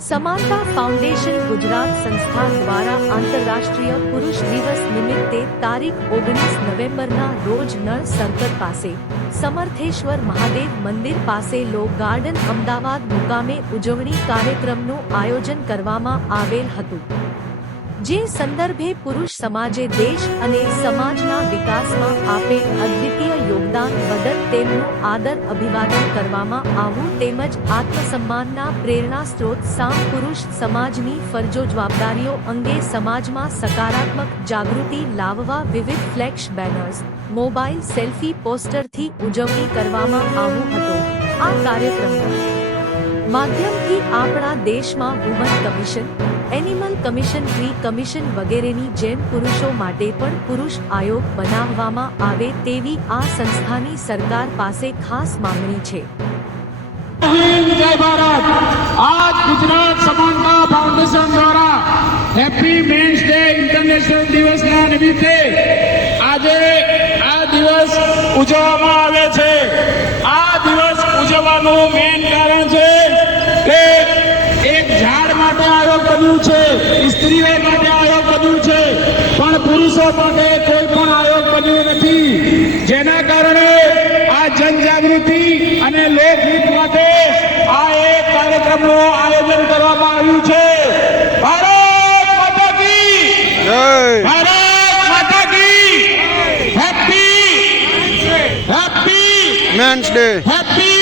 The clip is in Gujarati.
समानता फाउंडेशन गुजरात संस्था द्वारा आंतरराष्ट्रीय पुरुष दिवस निमित्ते तारीख 19 नवेम्बरना रोज नळ सर्कल पासे समर्थेश्वर महादेव मंदिर पासे लो गार्डन अमदावाद मुकामे उजवणी कार्यक्रमનું આયોજન કરવામાં આવેલ હતું। જે સંદર્ભે પુરુષ સમાજે દેશ અને સમાજના વિકાસમાં આપેલ અદ્વિતીય યોગદાન બદલ તેમનું આદર અભિવાદન કરવામાં આવ્યું તેમજ આત્મસન્માનના પ્રેરણા સ્ત્રોત સામ પુરુષ સમાજની ફરજો જવાબદારીઓ અંગે સમાજમાં સકારાત્મક જાગૃતિ લાવવા વિવિધ ફ્લેક્સ બેનર્સ મોબાઈલ સેલ્ફી પોસ્ટરથી ઉજવણી કરવામાં આવ્યું હતું। આ કાર્યક્રમના માધ્યમથી આપણા દેશમાં woman commission animal commission tree commission વગેરેની જેમ પુરુષો માટે પણ પુરુષ આયોગ બનાવવામાં આવે તેવી આ સંસ્થાની સરકાર પાસે ખાસ માંગણી છે। जय भारत। आज गुजरात समानता फाउंडेशन द्वारा हैप्पी मेन्स डे इंटरनेशनल दिवस ना निमित्ते आज आ दिवस उजवવામાં આવે છે। આ દિવસ ઉજવવાનું મેઇન કારણ છે કે એક ઝાડ માટે આયોગ બન્યું છે, સ્ત્રીઓ માટે આયોગ બન્યું છે, પણ પુરુષો માટે કોઈ પણ આયોગ બન્યું નથી। જેના કારણે આ જનજાગૃતિ અને લોકહિત માટે આ એક કાર્યક્રમનું આયોજન કરવામાં આવ્યું છે। ભારત માતા કી જય, ભારત માતા કી હેપી મેન્સ ડે, હેપી